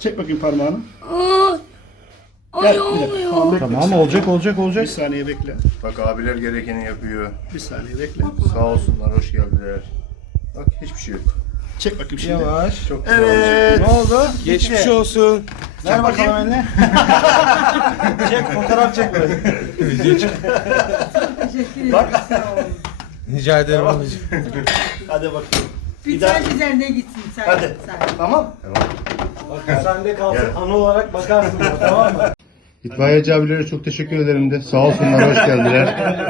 Çek bakayım parmağını. Aa, Gel, ay Gel, olmuyor. Bir tamam bir tamam, olacak olacak olacak. Bir saniye bekle. Bak abiler gerekeni yapıyor. Bir saniye bekle. Bakalım. Sağ olsunlar hoş geldiler. Bak hiçbir şey yok. Çek bir bakayım şimdi. Yavaş. Çok evet. güzel evet. Olacak. Ne oldu? Geçti. Geçmiş Peki. olsun. Geçmiş Geçmiş Geçmiş olsun. Ver bakayım. bakalım eline. çek fotoğraf çek böyle. çok teşekkür Bak. Rica, ederim. Tamam. Rica, ederim. Rica ederim Hadi bakalım. Bir, bir tane daha. daha güzel. Ne gitsin sen. Hadi. Sen. Tamam. Tamam. tamam. Bakın, evet. sende kalsın evet. ana olarak bakarsın ya, tamam mı? İtfaiye cabileri çok teşekkür ederim de. sağolsunlar, hoş geldiler.